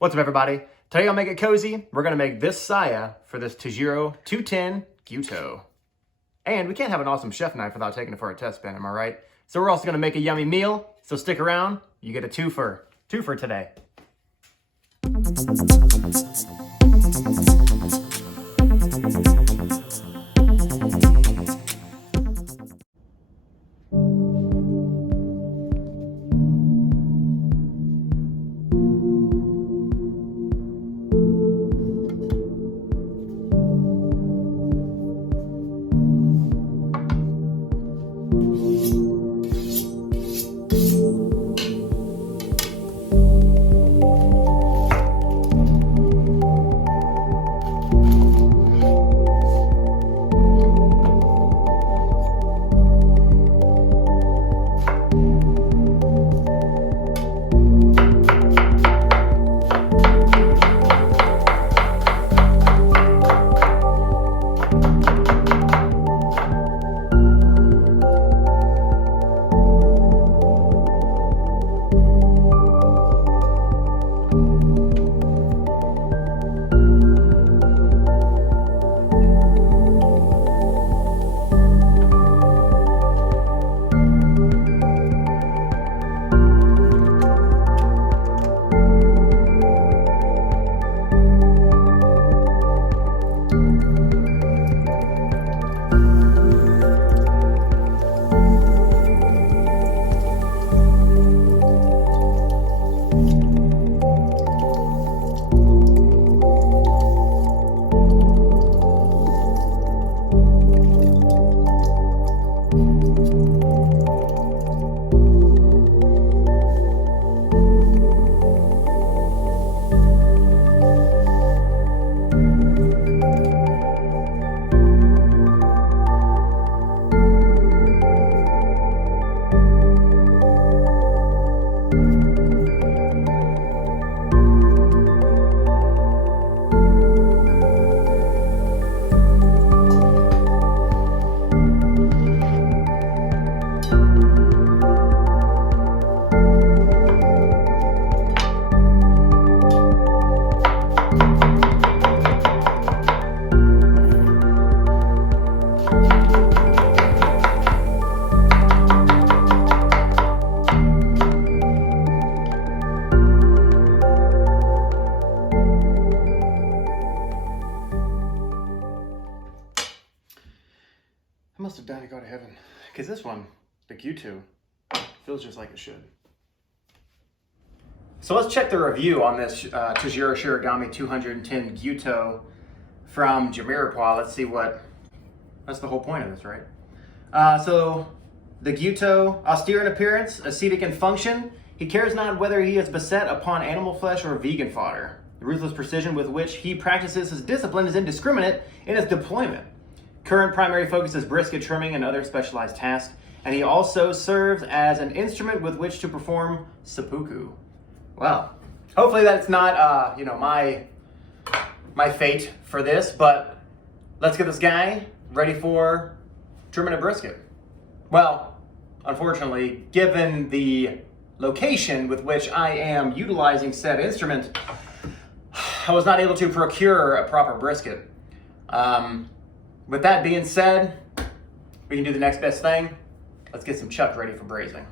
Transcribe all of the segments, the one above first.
What's up, everybody? Today I'll make it cozy. We're gonna make this saya for this Tajiro 210 Gyuto. And we can't have an awesome chef knife without taking it for a test bin, am I right? So we're also gonna make a yummy meal, so stick around. You get a twofer today. I must have died to go to heaven, because this one, the Gyuto, feels just like it should. So let's check the review on this Tajiro Shirogami 210 Gyuto from Jamirepoix. Let's see that's the whole point of this, right? So the Gyuto, austere in appearance, ascetic in function. He cares not whether he is beset upon animal flesh or vegan fodder. The ruthless precision with which he practices his discipline is indiscriminate in its deployment. Current primary focus is brisket trimming and other specialized tasks, and he also serves as an instrument with which to perform seppuku. Well, hopefully that's not, my fate for this, but let's get this guy ready for trimming a brisket. Well, unfortunately, given the location with which I am utilizing said instrument, I was not able to procure a proper brisket. With that being said, we can do the next best thing. Let's get some chuck ready for braising.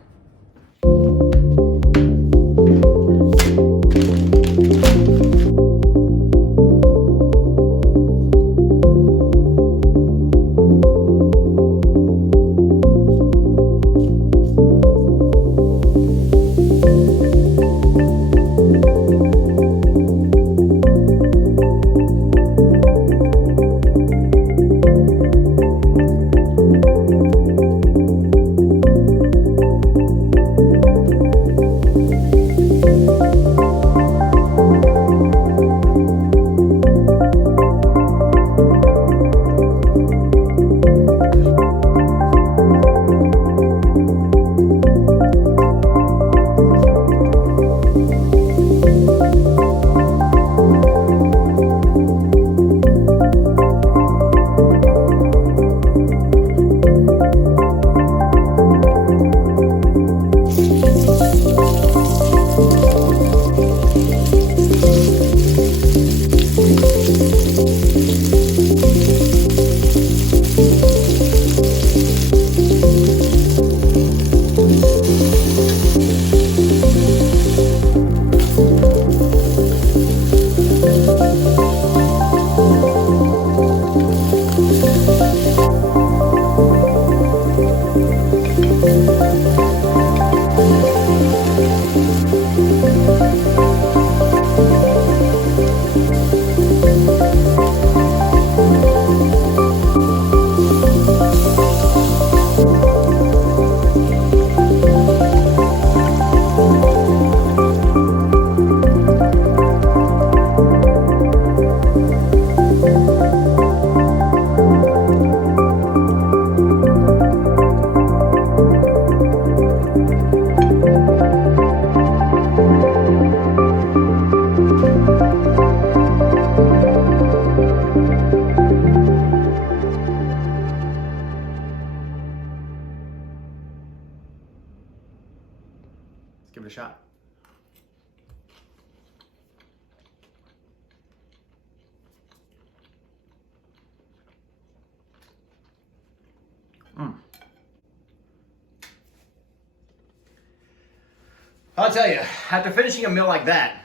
I'll tell you, after finishing a mill like that,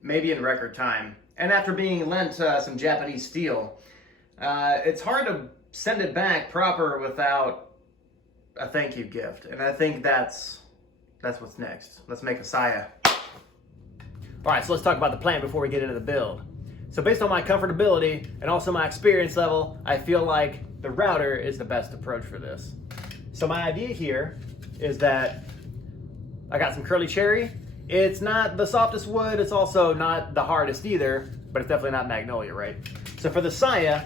maybe in record time, and after being lent some Japanese steel, it's hard to send it back proper without a thank you gift. And I think that's what's next. Let's make a Saya. All right, so let's talk about the plan before we get into the build. So based on my comfortability and also my experience level, I feel like the router is the best approach for this. So my idea here is that I got some curly cherry. It's not the softest wood, it's also not the hardest either, but it's definitely not magnolia, right? So for the Saya,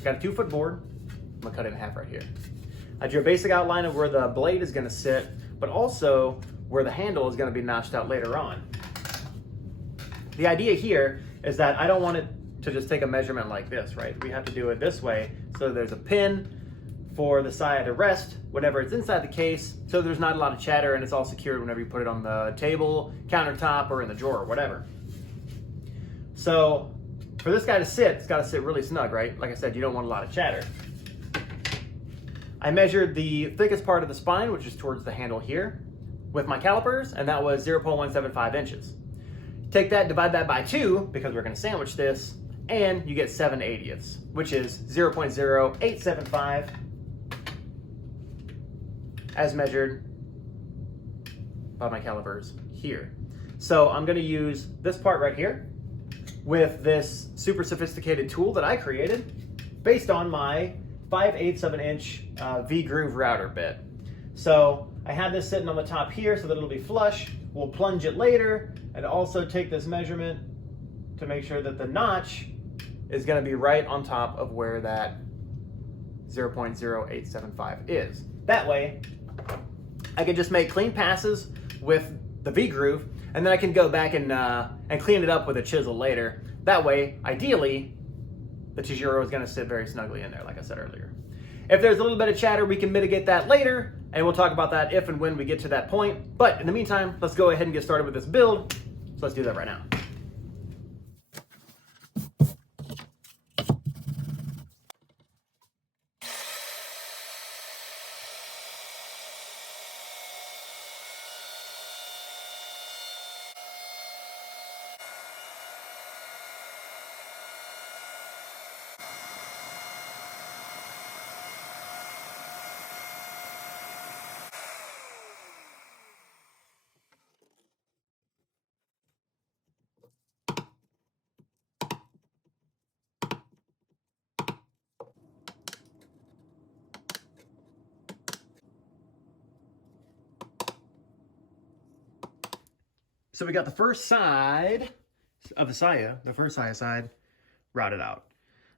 I got a 2-foot board. I'm gonna cut it in half right here. I drew a basic outline of where the blade is gonna sit, but also where the handle is gonna be notched out later on. The idea here is that I don't want it to just take a measurement like this, right? We have to do it this way, so there's a pin for the Saya to rest whenever it's inside the case, so there's not a lot of chatter and it's all secured whenever you put it on the table, countertop, or in the drawer, or whatever. So for this guy to sit, it's gotta sit really snug, right? Like I said, you don't want a lot of chatter. I measured the thickest part of the spine, which is towards the handle here, with my calipers, and that was 0.175 inches. Take that, divide that by 2, because we're gonna sandwich this, and you get 7/80ths, which is 0.0875 as measured by my calipers here. So I'm gonna use this part right here with this super sophisticated tool that I created based on my 5/8 of an inch V-groove router bit. So I have this sitting on the top here so that it'll be flush. We'll plunge it later and also take this measurement to make sure that the notch is gonna be right on top of where that 0.0875 is. That way, I can just make clean passes with the V-groove, and then I can go back and clean it up with a chisel later. That way, ideally, the Tajiro is gonna sit very snugly in there, like I said earlier. If there's a little bit of chatter, we can mitigate that later, and we'll talk about that if and when we get to that point. But in the meantime, let's go ahead and get started with this build. So let's do that right now. So we got the first side of the Saya, the first Saya side, routed out.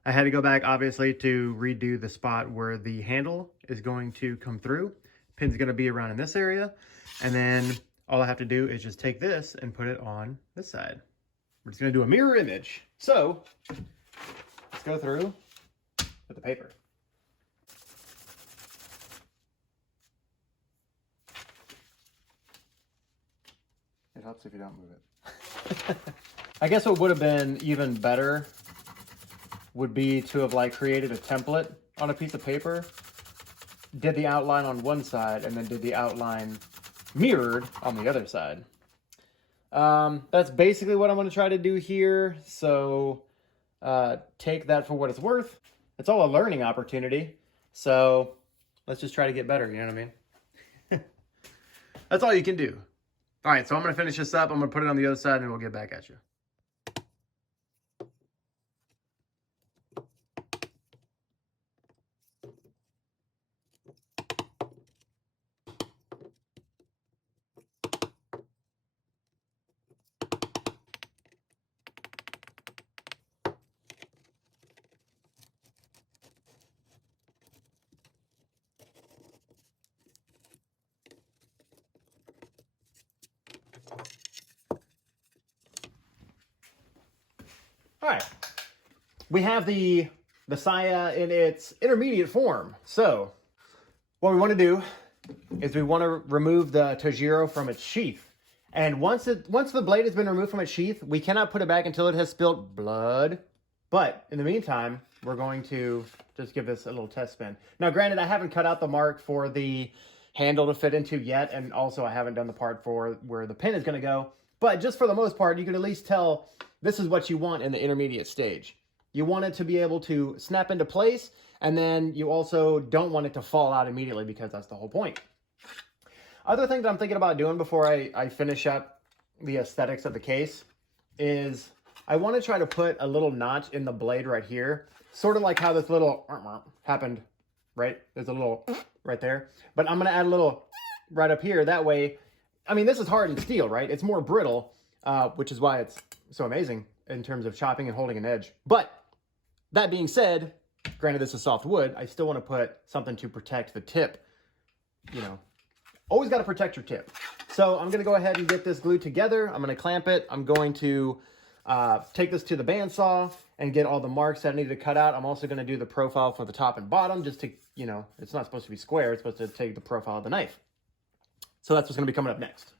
I had to go back, obviously, to redo the spot where the handle is going to come through. Pin's gonna be around in this area. And then all I have to do is just take this and put it on this side. We're just gonna do a mirror image. So let's go through with the paper. It helps if you don't move it. I guess what would have been even better would be to have created a template on a piece of paper, did the outline on one side, and then did the outline mirrored on the other side. That's basically what I'm going to try to do here. So take that for what it's worth. It's all a learning opportunity. So let's just try to get better. You know what I mean? That's all you can do. All right, so I'm gonna finish this up. I'm gonna put it on the other side and then we'll get back at you. All right, we have the Saya in its intermediate form. So what we want to do is we want to remove the Tajiro from its sheath. And once the blade has been removed from its sheath, we cannot put it back until it has spilt blood. But in the meantime, we're going to just give this a little test spin. Now, granted, I haven't cut out the mark for the handle to fit into yet. And also I haven't done the part for where the pin is going to go. But just for the most part, you can at least tell this is what you want in the intermediate stage. You want it to be able to snap into place, and then you also don't want it to fall out immediately, because that's the whole point. Other thing that I'm thinking about doing before I finish up the aesthetics of the case is I want to try to put a little notch in the blade right here, sort of like how this little happened, right? There's a little right there, but I'm going to add a little right up here. That way, I mean, this is hardened steel, right? It's more brittle, which is why it's so amazing in terms of chopping and holding an edge. But that being said, granted this is soft wood, I still want to put something to protect the tip. You know, always got to protect your tip. So I'm going to go ahead and get this glued together. I'm going to clamp it. I'm going to take this to the bandsaw and get all the marks that I need to cut out. I'm also going to do the profile for the top and bottom, just to, you know, it's not supposed to be square. It's supposed to take the profile of the knife. So that's what's going to be coming up next.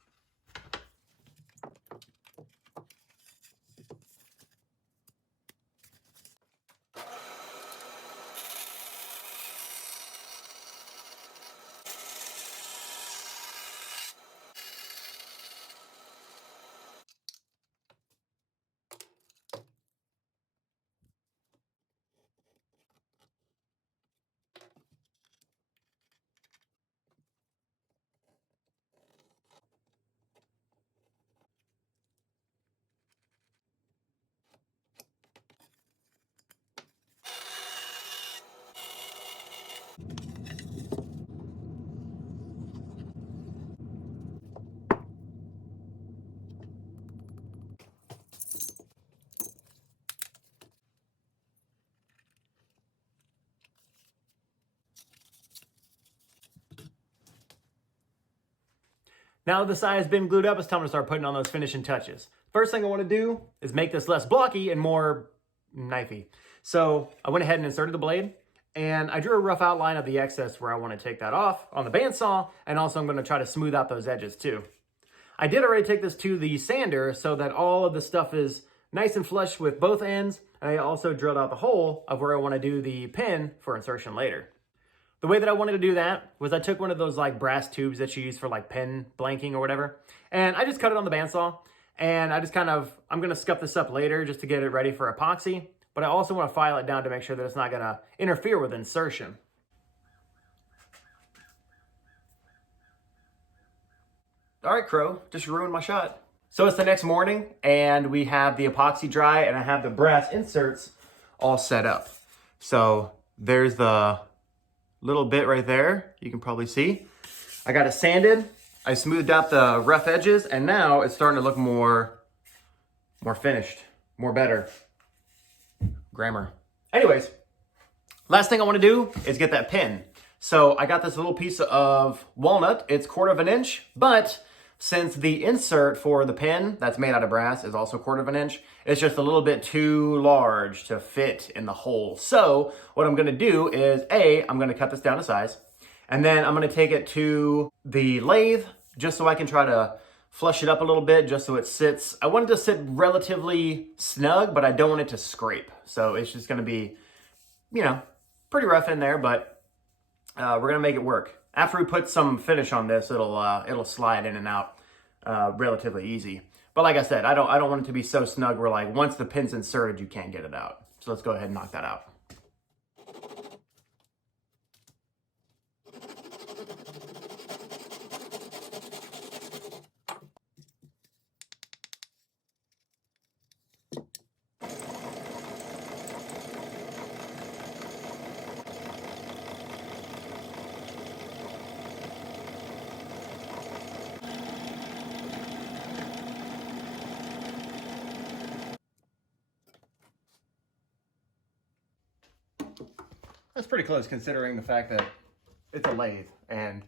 Now that the Saya has been glued up, it's time to start putting on those finishing touches. First thing I want to do is make this less blocky and more knifey. So I went ahead and inserted the blade, and I drew a rough outline of the excess where I want to take that off on the bandsaw, and also I'm going to try to smooth out those edges too. I did already take this to the sander so that all of the stuff is nice and flush with both ends, and I also drilled out the hole of where I want to do the pin for insertion later. The way that I wanted to do that was I took one of those like brass tubes that you use for like pen blanking or whatever, and I just cut it on the bandsaw, and I just I'm going to scuff this up later just to get it ready for epoxy, but I also want to file it down to make sure that it's not going to interfere with insertion. All right, Crow, just ruined my shot. So it's the next morning, and we have the epoxy dry, and I have the brass inserts all set up. So there's the little bit right there, you can probably see. I got it sanded, I smoothed out the rough edges, and now it's starting to look more finished, more better. Grammar. Anyways, last thing I want to do is get that pin. So I got this little piece of walnut. It's 1/4 of an inch, but since the insert for the pin that's made out of brass is also 1/4 of an inch, it's just a little bit too large to fit in the hole. So what I'm gonna do is I'm gonna cut this down to size, and then I'm gonna take it to the lathe just so I can try to flush it up a little bit just so it sits. I want it to sit relatively snug, but I don't want it to scrape. So it's just gonna be, you know, pretty rough in there, but we're gonna make it work. After we put some finish on this, it'll slide in and out relatively easy. But like I said, I don't want it to be so snug where like once the pin's inserted, you can't get it out. So let's go ahead and knock that out. That's pretty close considering the fact that it's a lathe and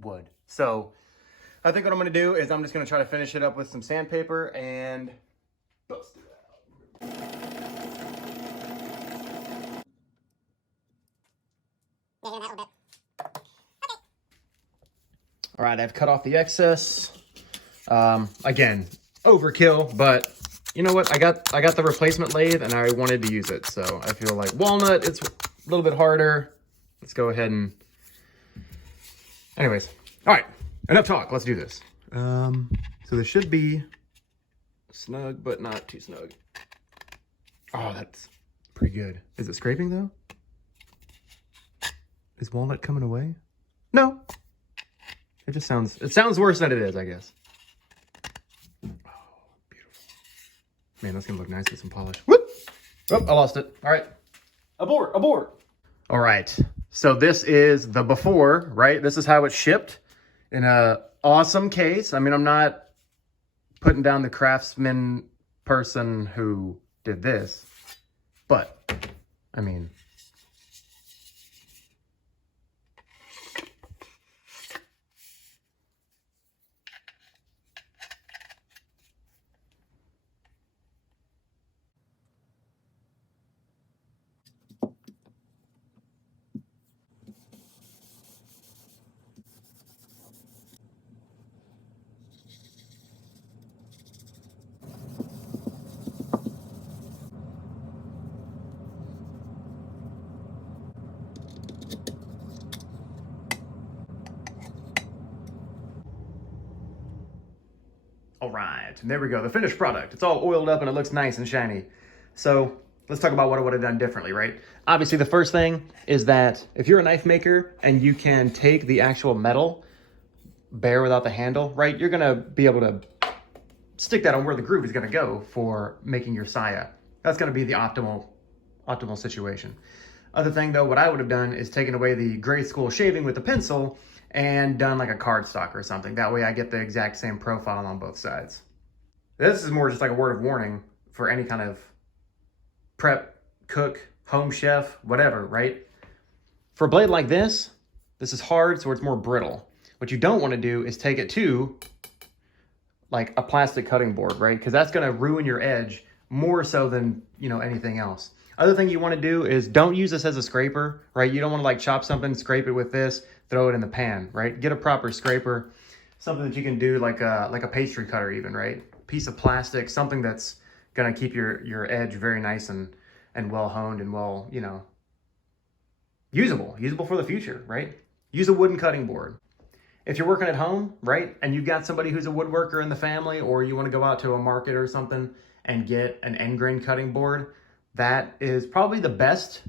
wood. So I think what I'm going to do is I'm just going to try to finish it up with some sandpaper and bust it out. All right, I've cut off the excess. Again, overkill, but you know what? I got the replacement lathe and I wanted to use it. So I feel like walnut, it's a little bit harder. Let's go ahead and Anyways, all right, enough talk. Let's do this. So this should be snug, but not too snug. Oh, that's pretty good. Is it scraping though? Is walnut coming away? No. It sounds worse than it is, I guess. Oh, beautiful. Man, that's gonna look nice with some polish. Whoop! Oh, I lost it. All right. Abort. All right. So this is the before, right? This is how it's shipped in a awesome case. I mean, I'm not putting down the craftsman person who did this, but I mean, all right, and there we go. The finished product. It's all oiled up and it looks nice and shiny. So let's talk about what I would have done differently, right? Obviously, the first thing is that if you're a knife maker and you can take the actual metal bare without the handle, right? You're gonna be able to stick that on where the groove is gonna go for making your saya. That's gonna be the optimal situation. Other thing though, what I would have done is taken away the grade school shaving with the pencil and done like a cardstock or something. That way I get the exact same profile on both sides. This is more just like a word of warning for any kind of prep, cook, home chef, whatever, right? For a blade like this is hard, so it's more brittle. What you don't want to do is take it to like a plastic cutting board, right? Because that's going to ruin your edge more so than, you know, anything else. Other thing you want to do is don't use this as a scraper, right? You don't want to like chop something, scrape it with this, throw it in the pan, right? Get a proper scraper, something that you can do like a pastry cutter even, right? Piece of plastic, something that's going to keep your edge very nice and well honed and well, you know, usable for the future, right? Use a wooden cutting board. If you're working at home, right, and you've got somebody who's a woodworker in the family, or you want to go out to a market or something and get an end grain cutting board, that is probably the best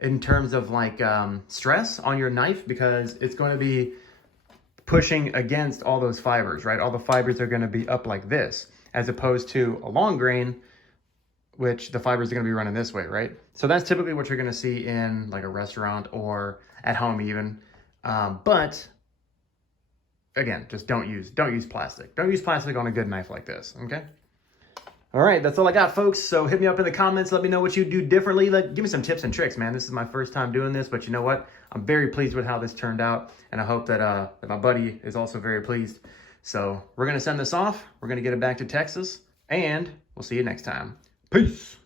in terms of like stress on your knife, because it's going to be pushing against all those fibers, right? All the fibers are going to be up like this, as opposed to a long grain, which the fibers are going to be running this way, right? So that's typically what you're going to see in like a restaurant or at home even. But again, just don't use plastic. Don't use plastic on a good knife like this, okay? All right, that's all I got, folks. So hit me up in the comments. Let me know what you do differently. Give me some tips and tricks, man. This is my first time doing this, but you know what? I'm very pleased with how this turned out, and I hope that, that my buddy is also very pleased. So we're going to send this off. We're going to get it back to Texas, and we'll see you next time. Peace.